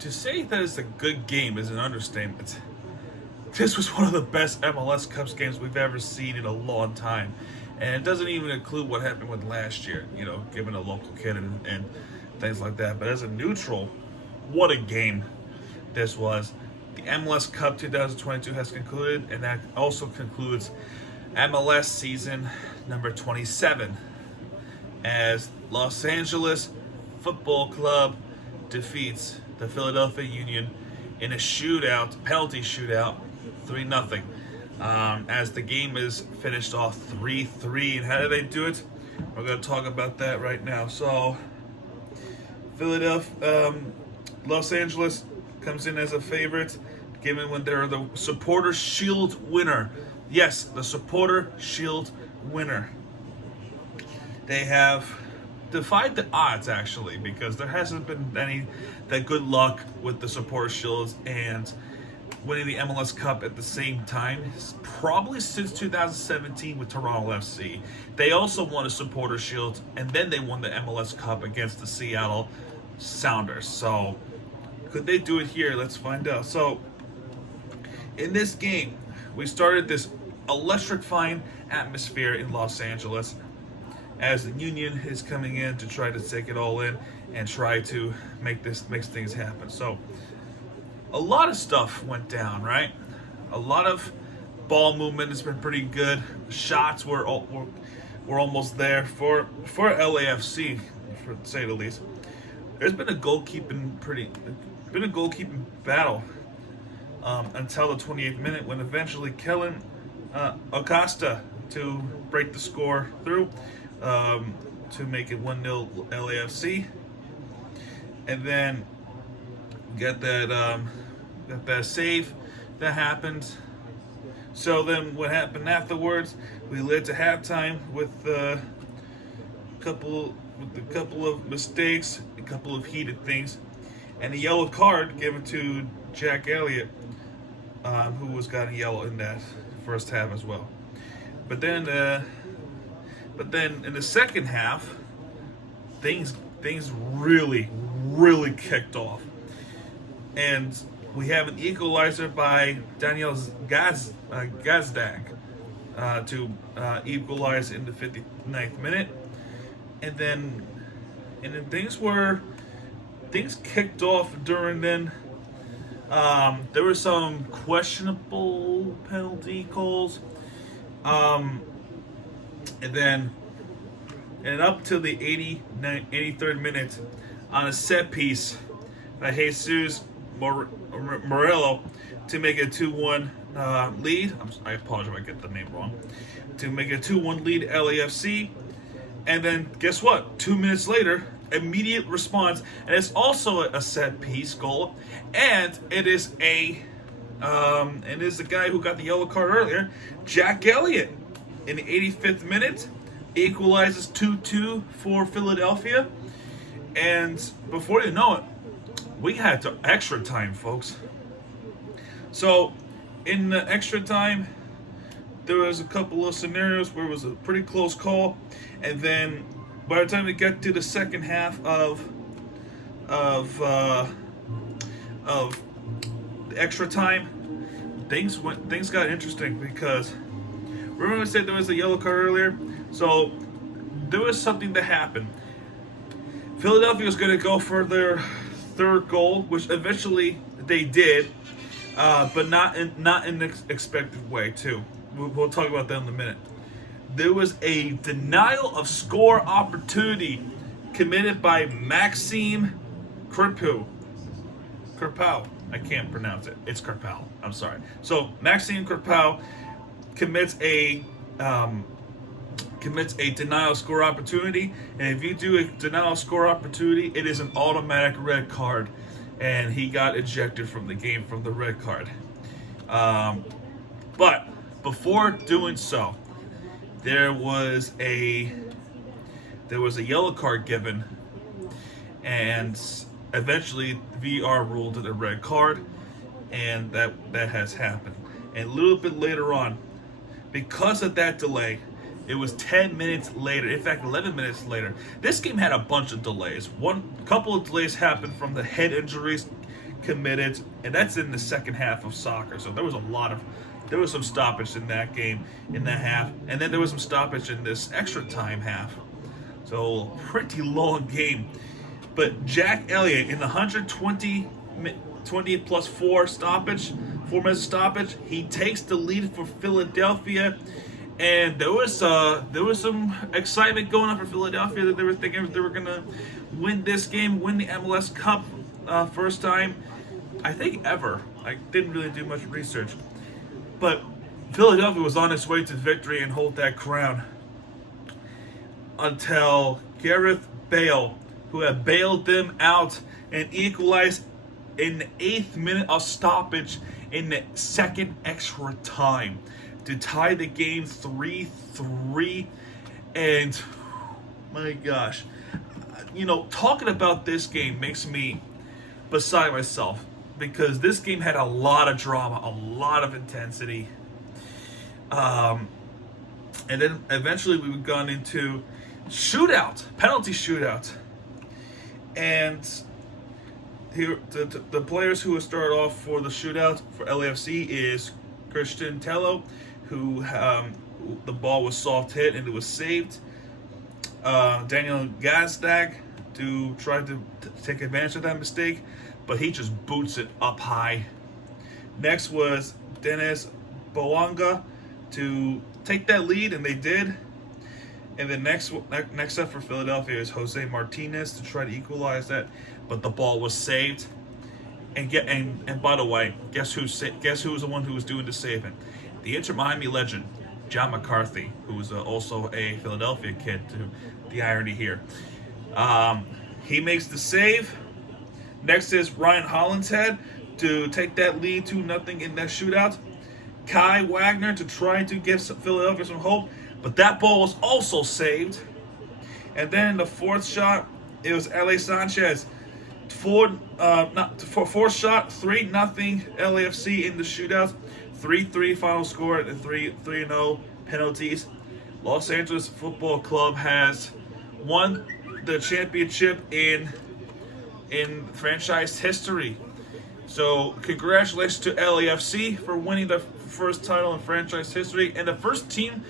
To say that it's a good game is an understatement. This was one of the best MLS Cups games we've ever seen in a long time. And it doesn't even include what happened with last year, given a local kid and things like that. But as a neutral, what a game this was. The MLS Cup 2022 has concluded, and that also concludes MLS season number 27 as Los Angeles Football Club defeats the Philadelphia Union in a penalty shootout, 3-0. As the game is finished off 3-3. And how did they do it? We're going to talk about that right now. So, Los Angeles comes in as a favorite, given when they're the Supporter Shield winner. Yes, the Supporter Shield winner. They have defied the odds, actually, because there hasn't been that good luck with the Supporter Shields and winning the MLS Cup at the same time, probably since 2017 with Toronto LAFC. They also won a Supporter Shield, and then they won the MLS Cup against the Seattle Sounders. So, could they do it here? Let's find out. So, in this game, we started this electrifying atmosphere in Los Angeles as the Union is coming in to try to take it all in and try to make things happen. So, a lot of stuff went down, right? A lot of ball movement has been pretty good. Shots were almost there for LAFC, to say the least. There's been a goalkeeping battle until the 28th minute, when eventually Kellen Acosta to break the score through to make it 1-0 LAFC, and then get that save that happened. So then what happened afterwards? We led to halftime with a couple of mistakes, a couple of heated things, and a yellow card given to Jack Elliott, who was got a yellow in that first half as well. But then in the second half, things really kicked off, and we have an equalizer by Daniel Gazdag to equalize in the 59th minute, and then things kicked off during then. There were some questionable penalty calls, and up to the 83rd minute on a set piece by Jesus Morello to make a 2-1 lead. I apologize if I get the name wrong. To make a 2-1 lead LAFC. And then guess what? 2 minutes later, immediate response, and it's also a set piece goal, and it is the guy who got the yellow card earlier, Jack Elliott, in the 85th minute, equalizes 2-2 for Philadelphia, and before you know it, we had to extra time, folks. So, in the extra time, there was a couple of scenarios where it was a pretty close call, and then by the time we get to the second half of the extra time, things got interesting, because remember I said there was a yellow card earlier? So there was something that happened. Philadelphia was going to go for their third goal, which eventually they did, but not in the expected way too. We'll talk about that in a minute. There was a denial of score opportunity committed by Maxime Crépeau. I can't pronounce it. It's Crépeau. I'm sorry. So Maxime Crépeau commits a denial of score opportunity, and if you do a denial of score opportunity, it is an automatic red card, and he got ejected from the game from the red card. But before doing so, there was a yellow card given, and eventually VR ruled it a red card, and that has happened. And a little bit later on, because of that delay, it was 10 minutes later, in fact 11 minutes later. This game had a bunch of delays. Couple of delays happened from the head injuries committed, and that's in the second half of soccer. So there was some stoppage in that game, in that half, and then there was some stoppage in this extra time half. So pretty long game. But Jack Elliott in the 20 plus 4 stoppage, 4 minutes of stoppage, he takes the lead for Philadelphia. And there was some excitement going on for Philadelphia that they were thinking they were gonna win this game, win the MLS Cup, first time I think ever. I didn't really do much research, but Philadelphia was on its way to victory and hold that crown until Gareth Bale, who had bailed them out and equalized in the 8th minute of stoppage in the second extra time to tie the game 3-3. And my gosh, talking about this game makes me beside myself, because this game had a lot of drama, a lot of intensity. And then eventually we gone into penalty shootout. And here, the players who started off for the shootout for LAFC is Christian Tello, who the ball was soft hit and it was saved. Daniel Gazdag to try to take advantage of that mistake, but he just boots it up high. Next was Dennis Boanga to take that lead, and they did. And then next up for Philadelphia is Jose Martinez to try to equalize that, but the ball was saved. And by the way, guess who was the one who was doing the saving? The Inter Miami legend, John McCarthy, who was also a Philadelphia kid. To the irony here, he makes the save. Next is Ryan Hollinshead to take that lead 2-0 in that shootout. Kai Wagner to try to give Philadelphia some hope, but that ball was also saved. And then the fourth shot, it was L.A. Sanchez. Fourth shot, 3-0 LAFC in the shootout. 3-3 final score and 3-0 penalties. Los Angeles Football Club has won the championship in franchise history. So congratulations to LAFC for winning the first title in franchise history, and the first team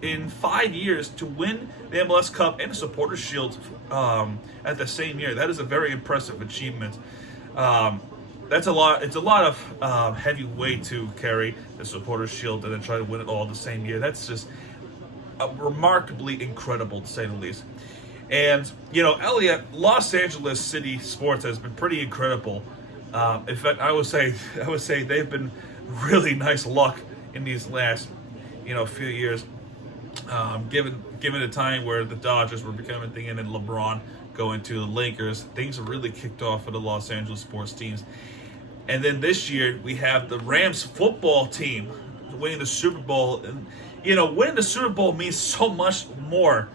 in 5 years to win the MLS Cup and the Supporters Shield at the same year. That is a very impressive achievement. That's a lot. It's a lot of heavy weight to carry the Supporters Shield and then try to win it all the same year. That's just remarkably incredible, to say the least. And Los Angeles City sports has been pretty incredible. In fact, I would say they've been really nice luck in these last few years. Given the time where the Dodgers were becoming a thing and then LeBron going to the Lakers, things have really kicked off for the Los Angeles sports teams. And then this year we have the Rams football team winning the Super Bowl. And winning the Super Bowl means so much more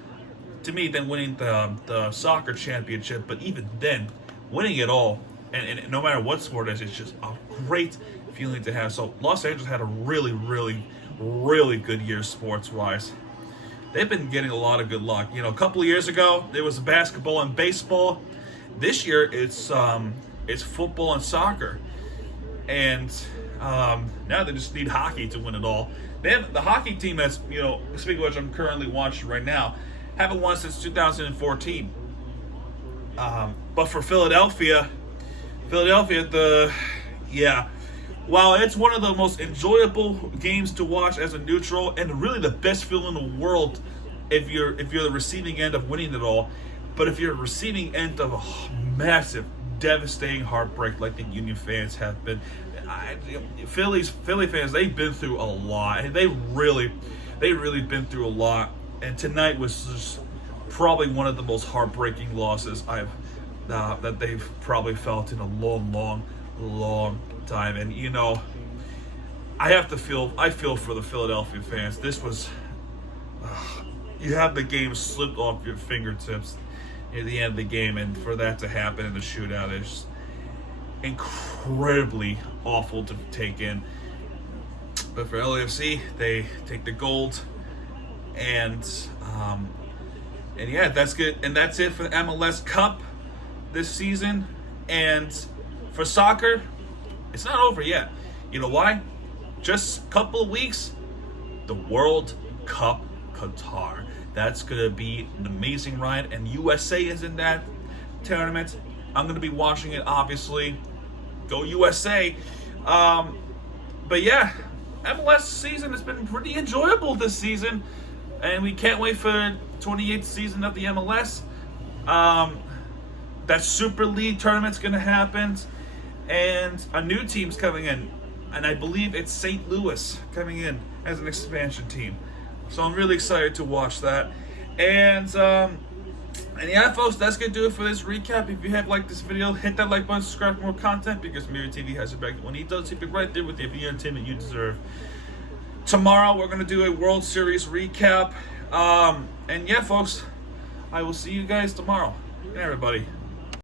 to me than winning the soccer championship. But even then, winning it all, and no matter what sport it is, it's just a great feeling to have. So Los Angeles had a really, really, really good year sports-wise. They've been getting a lot of good luck. A couple of years ago, there was basketball and baseball. This year, it's football and soccer. And now they just need hockey to win it all. They have the hockey team that's, speaking of which I'm currently watching right now, haven't won since 2014. But for Philadelphia, while it's one of the most enjoyable games to watch as a neutral, and really the best feeling in the world if you're the receiving end of winning it all, but if you're the receiving end of a massive, devastating heartbreak like the Union fans have been, Philly fans, they've been through a lot, and they really been through a lot. And tonight was just probably one of the most heartbreaking losses that they've probably felt in a long time. And I feel for the Philadelphia fans. This was you have the game slipped off your fingertips at the end of the game, and for that to happen in the shootout is incredibly awful to take in. But for LAFC, they take the gold, and yeah, that's good. And that's it for the MLS Cup this season. And For soccer, it's not over yet. You know why? Just a couple of weeks, the World Cup Qatar. That's going to be an amazing ride, and USA is in that tournament. I'm going to be watching it, obviously. Go USA. But yeah, MLS season has been pretty enjoyable this season, and we can't wait for the 28th season of the MLS. That Super League tournament's going to happen, and a new team's coming in, and I believe it's St. Louis coming in as an expansion team. So I'm really excited to watch that. And yeah, folks, that's going to do it for this recap. If you have liked this video, hit that like button, subscribe for more content, because Mirror TV has your back. When he does, he'll be right there with you for the entertainment you deserve. Tomorrow, we're going to do a World Series recap. And yeah, folks, I will see you guys tomorrow. Good night, everybody.